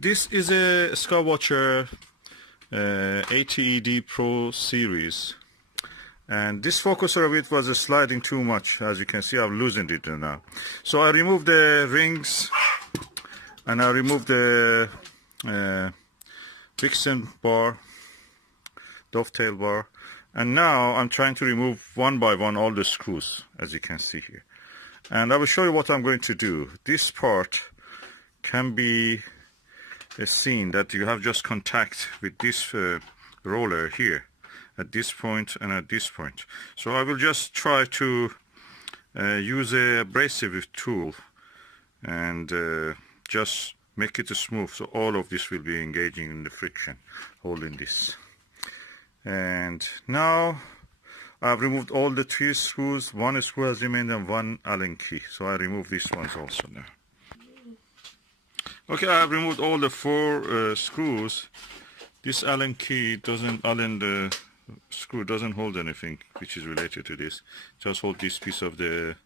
This is a Skywatcher 80 ED Pro series, and this focuser of it was sliding too much. As you can see, I've loosened it now. So I removed the rings and I removed the Vixen bar, dovetail bar, and now I'm trying to remove one by one all the screws, as you can see here. And I will show you what I'm going to do. This part can be seen that you have just contact with this roller here at this point and at this point. So I will just try to use a abrasive tool and just make it smooth, so all of this will be engaging in the friction holding this. And now I've removed all the 3 screws. 1 screw has remained and 1 Allen key, so I remove these ones also now. Okay, I have removed all the 4 screws. This Allen key doesn't, the screw doesn't hold anything which is related to this. Just hold this piece of the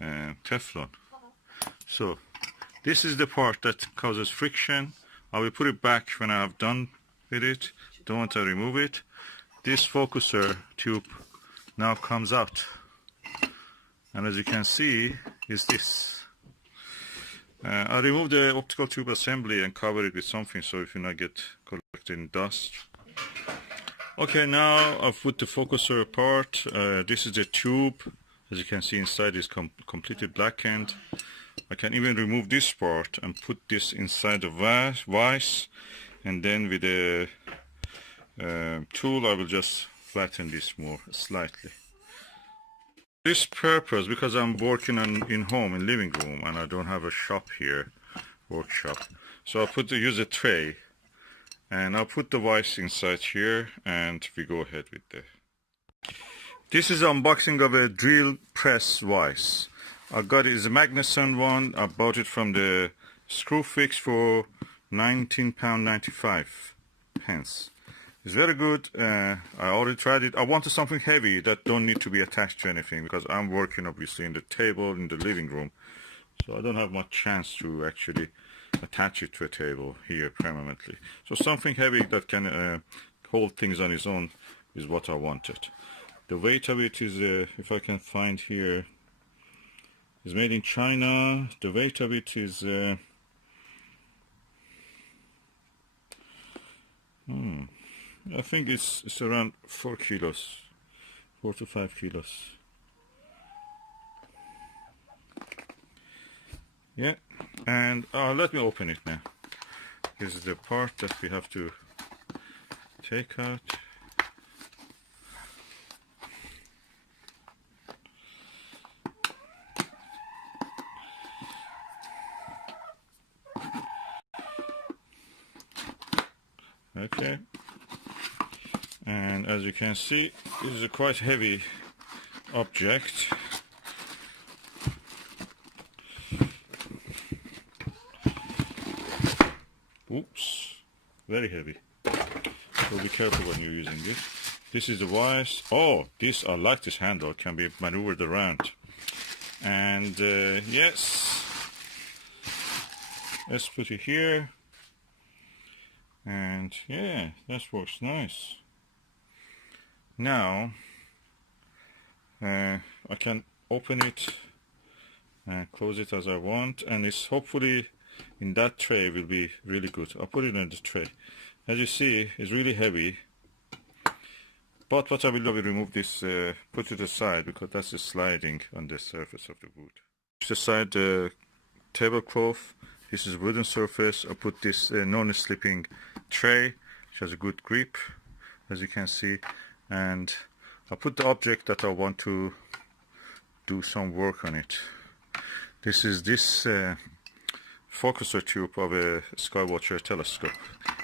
Teflon. So this is the part that causes friction. I will put it back when I have done with it. Don't want to remove it. This focuser tube now comes out, and as you can see is this. I removed the optical tube assembly and cover it with something so it will not get collected in dust. Okay, now I've put the focuser apart. This is the tube. As you can see, inside is completely blackened. I can even remove this part and put this inside the vise, and then with the tool I will just flatten this more slightly. This purpose, because I'm working in home, in living room, and I don't have a shop here, workshop, so I'll use a tray, and I'll put the vise inside here, and we go ahead with that. This is unboxing of a drill press vise. I got it is a Magnuson one. I bought it from the Screwfix for £19.95. It's very good. I already tried it. I wanted something heavy that don't need to be attached to anything, because I'm working obviously in the table in the living room, so I don't have much chance to actually attach it to a table here permanently. So something heavy that can hold things on its own is what I wanted. The weight of it is, if I can find here, is made in China. The weight of it is I think it's around 4 kilos, 4 to 5 kilos. Yeah, and let me open it now. This is the part that we have to take out. Okay, and as you can see, this is a quite heavy object. Oops, very heavy, so be careful when you're using this. This is the vise. Oh, I like this handle, it can be maneuvered around. And yes, let's put it here. And yeah, that works nice. Now I can open it and close it as I want, and it's hopefully in that tray will be really good. I'll put it in the tray. As you see, it's really heavy, but what I will do, I will remove this, put it aside, because that's just sliding on the surface of the wood. Push aside the tablecloth. This is wooden surface. I put this non-slipping tray, which has a good grip, as you can see, and I put the object that I want to do some work on it. This is this focuser tube of a Skywatcher telescope,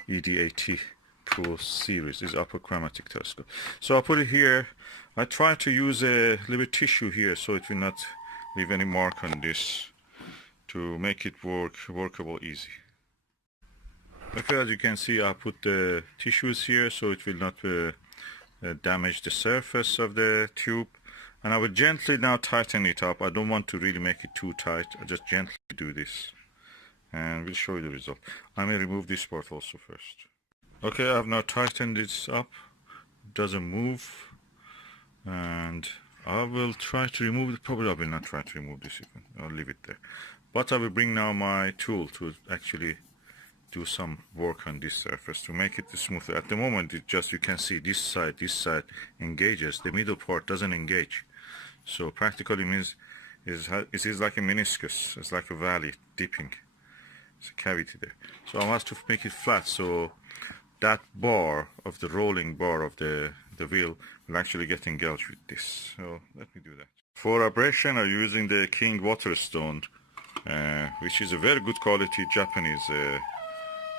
ED80 Pro series, is upper chromatic telescope. So I put it here. I try to use a little bit tissue here so it will not leave any mark on this, to make it workable easy. Okay, as you can see, I put the tissues here so it will not damage the surface of the tube, and I will gently now tighten it up. I don't want to really make it too tight. I just gently do this, and we'll show you the result. I may remove this part also first. Okay, I've now tightened this up. It doesn't move, and I will try to remove it. Probably I will not try to remove this even. I'll leave it there. But I will bring now my tool to actually do some work on this surface to make it smoother. At the moment, it just, you can see this side engages. The middle part doesn't engage. So practically means it is like a meniscus. It's like a valley dipping. It's a cavity there. So I want to make it flat. So that bar of the rolling bar of the wheel will actually get engaged with this. So let me do that. For abrasion, I'm using the King Waterstone, which is a very good quality Japanese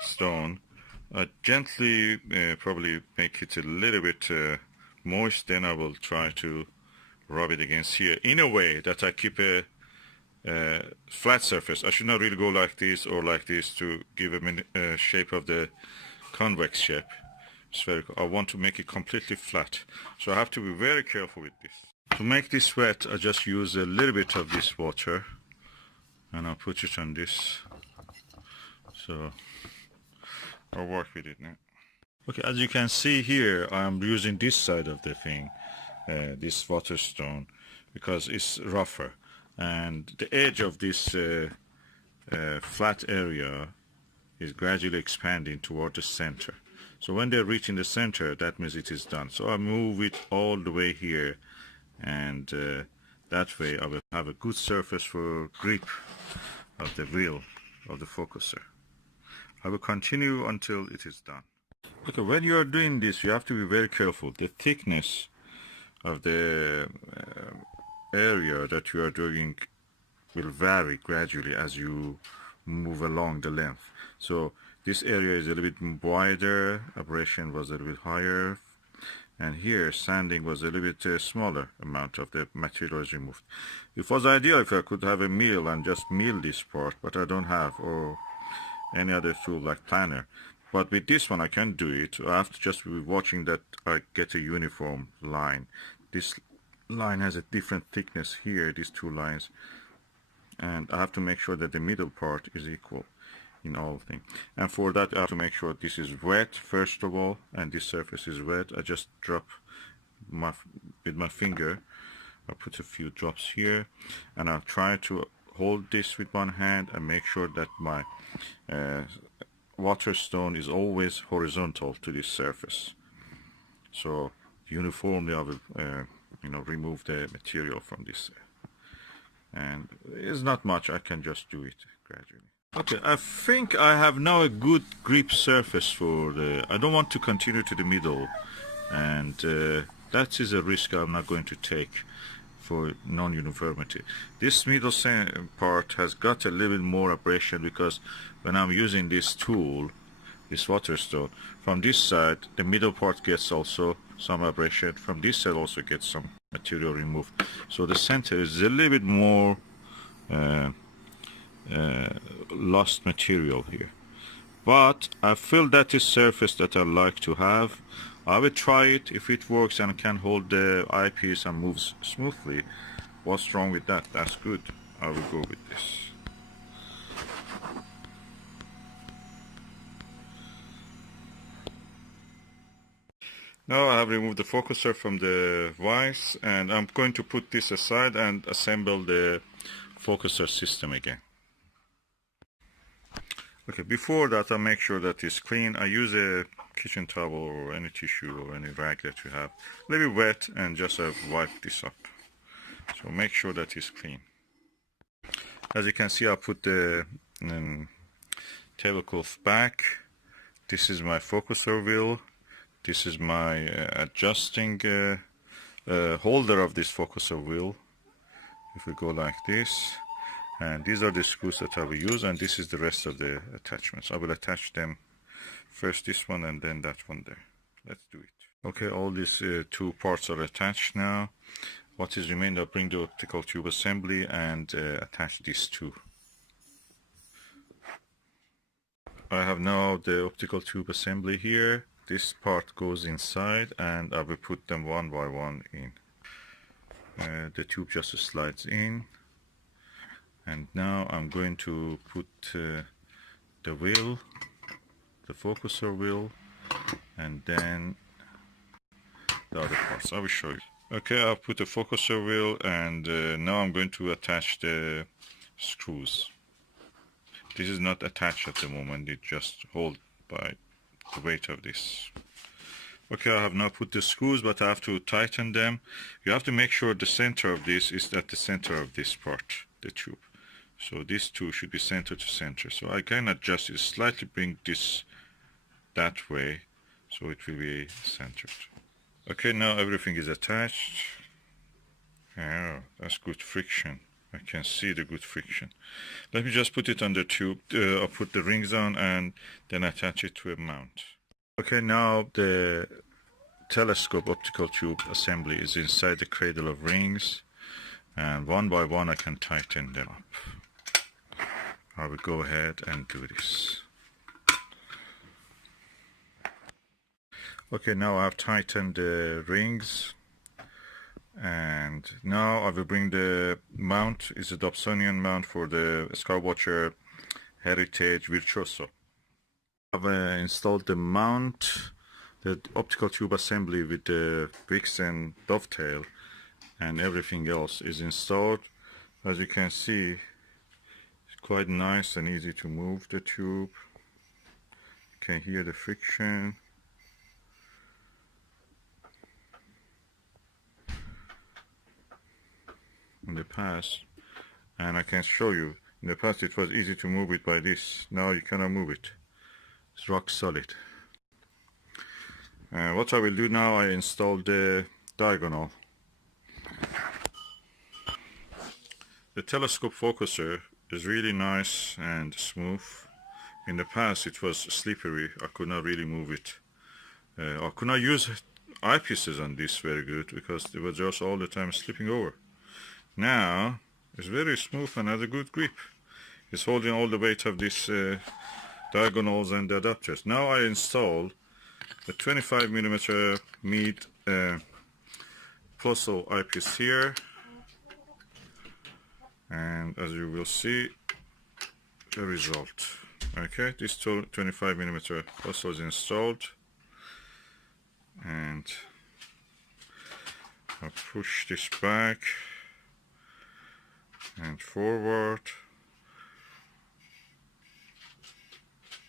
stone. I gently probably make it a little bit moist, then I will try to rub it against here in a way that I keep a flat surface. I should not really go like this or like this to give a shape of the convex shape. Spherical. I want to make it completely flat, so I have to be very careful with this. To make this wet, I just use a little bit of this water and I'll put it on this. So I'll work with it now. Okay, as you can see here, I'm using this side of the thing, this waterstone, because it's rougher, and the edge of this flat area is gradually expanding toward the center. So when they're reaching the center, that means it is done. So I move it all the way here, and that way I will have a good surface for grip of the wheel of the focuser. I will continue until it is done. Okay, when you are doing this, you have to be very careful. The thickness of the area that you are doing will vary gradually as you move along the length. So this area is a little bit wider, abrasion was a little bit higher, and here sanding was a little bit smaller amount of the material is removed. It was ideal if I could have a mill and just mill this part, but I don't have, or any other tool like planer. But with this one I can do it. I have to just be watching that I get a uniform line. This line has a different thickness here, these two lines, and I have to make sure that the middle part is equal in all things. And for that I have to make sure this is wet first of all, and this surface is wet. I just drop with my finger, I put a few drops here, and I'll try to hold this with one hand and make sure that my waterstone is always horizontal to this surface. So uniformly I will remove the material from this, and it's not much. I can just do it gradually. Okay, I think I have now a good grip surface for the, I don't want to continue to the middle, and that is a risk I'm not going to take for non-uniformity. This middle part has got a little bit more abrasion because when I'm using this tool, this waterstone, from this side the middle part gets also some abrasion, from this side also gets some material removed. So the center is a little bit more lost material here, but I feel that is surface that I like to have. I will try it. If it works and can hold the eyepiece and moves smoothly, what's wrong with that? That's good. I will go with this. Now I have removed the focuser from the vise, and I'm going to put this aside and assemble the focuser system again. Okay, before that I make sure that it's clean. I use a kitchen towel or any tissue or any rag that you have, a little bit wet, and just wipe this up. So make sure that it's clean. As you can see, I put the tablecloth back. This is my focuser wheel. This is my adjusting holder of this focuser wheel. If we go like this, and these are the screws that I will use, and this is the rest of the attachments. I will attach them first, this one and then that one there. Let's do it. Okay, all these two parts are attached now. What is remained, I'll bring the optical tube assembly and attach these two. I have now the optical tube assembly here. This part goes inside, and I will put them one by one in. The tube just slides in, and now I'm going to put the wheel, the focuser wheel, and then the other parts. I will show you. Okay, I've put the focuser wheel, and now I'm going to attach the screws. This is not attached at the moment, it just hold by the weight of this. Okay, I have now put the screws, but I have to tighten them. You have to make sure the center of this is at the center of this part, the tube. So these two should be center to center. So I can adjust it, slightly bring this that way, so it will be centered. Okay, now everything is attached. Oh, that's good friction. I can see the good friction. Let me just put it on the tube. I'll put the rings on and then attach it to a mount. Okay, now the telescope optical tube assembly is inside the cradle of rings, and one by one I can tighten them up. I will go ahead and do this. Okay, now I've tightened the rings, and now I will bring the mount. It's a Dobsonian mount for the Skywatcher Heritage Virtuoso. I've installed the mount, the optical tube assembly with the wicks and dovetail, and everything else is installed. As you can see, it's quite nice and easy to move the tube. You can hear the friction. In the past, and I can show you, in the past it was easy to move it by this. Now you cannot move it. It's rock solid. What I will do now, I install the diagonal. The telescope focuser is really nice and smooth. In the past it was slippery. I could not really move it. I could not use eyepieces on this very good because it was just all the time slipping over. Now it's very smooth and has a good grip. It's holding all the weight of these diagonals and the adapters. Now I install the 25mm Meade Puzzle eyepiece here, and as you will see the result. Okay, this 25mm puzzle is installed, and I push this back and forward.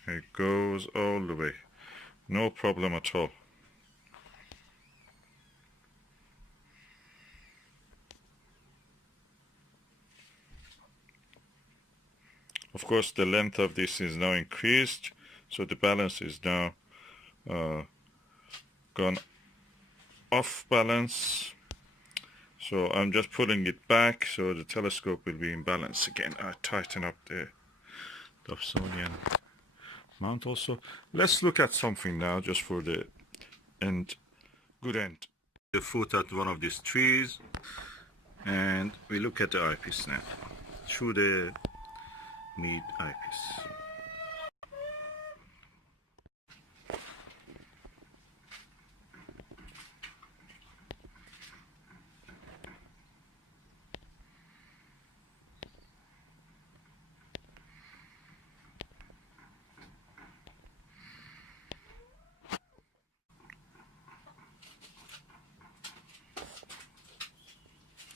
It goes all the way, no problem at all. Of course, the length of this is now increased, so the balance is now gone off balance. So I'm just pulling it back so the telescope will be in balance again. I tighten up the Dobsonian mount also. Let's look at something now just for the end, good end. The foot at one of these trees, and we look at the eyepiece now through the Meade eyepiece.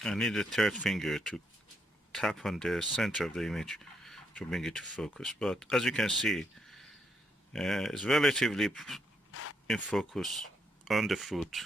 I need a third finger to tap on the center of the image to bring it to focus, but as you can see, it's relatively in focus on the foot.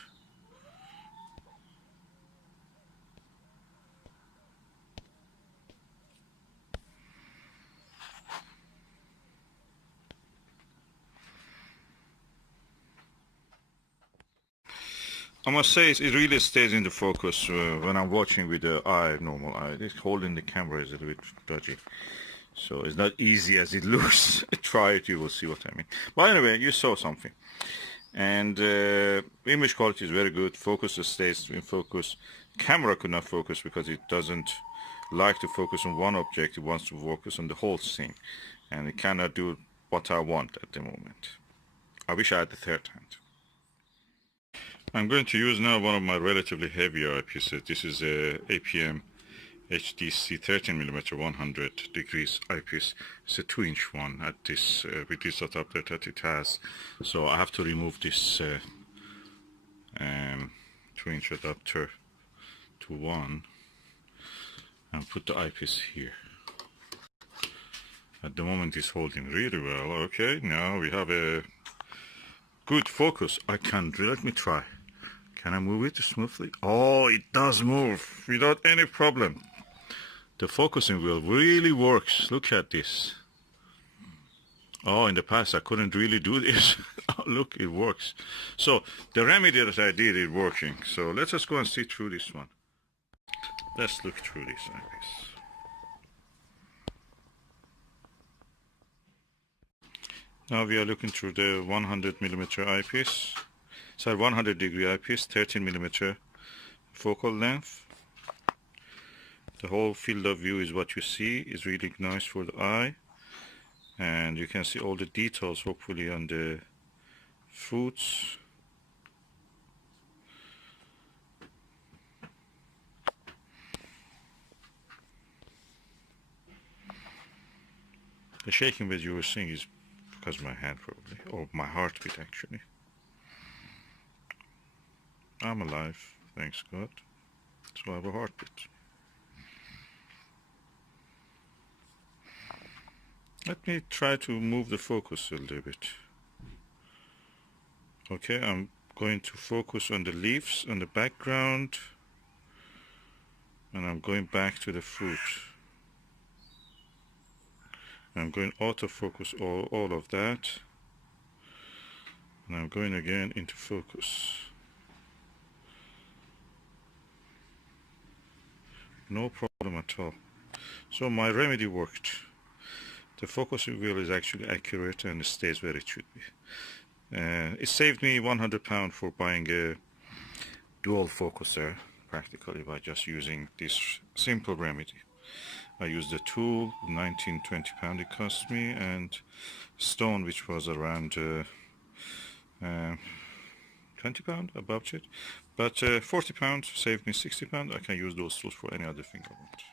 I must say it really stays in the focus when I'm watching with the normal eye. This holding the camera is a little bit dodgy, so it's not easy as it looks. Try it, you will see what I mean. But anyway, you saw something, and image quality is very good. Focus stays in focus. Camera could not focus because it doesn't like to focus on one object. It wants to focus on the whole thing, and it cannot do what I want at the moment. I wish I had the third hand. I'm going to use now one of my relatively heavier eyepieces. This is a APM HDC 13mm 100 degrees eyepiece. It's a 2-inch one at this with this adapter that it has. So I have to remove this 2-inch adapter to one and put the eyepiece here. At the moment it's holding really well. Okay, now we have a good focus. Let me try. Can I move it smoothly? Oh, it does move without any problem. The focusing wheel really works. Look at this. Oh, in the past I couldn't really do this. Oh, look, it works. So the remedy that I did is working. So let's just go and see through this one. Let's look through this eyepiece. Now we are looking through the 100mm eyepiece. It's a 100 degree eyepiece, 13mm focal length. The whole field of view is what you see. Is really nice for the eye. And you can see all the details hopefully on the fruits. The shaking that you were seeing is because of my hand probably, or my heartbeat actually. I'm alive, thanks God. So I have a heartbeat. Let me try to move the focus a little bit. Okay, I'm going to focus on the leaves, on the background, and I'm going back to the fruit. I'm going autofocus all of that, and I'm going again into focus. No problem at all. So my remedy worked. The focusing wheel is actually accurate and it stays where it should be. It saved me £100 for buying a dual focuser practically by just using this simple remedy. I used a tool, £19–20 it cost me, and stone, which was around £20 about it. But £40 saved me £60. I can use those tools for any other thing I want.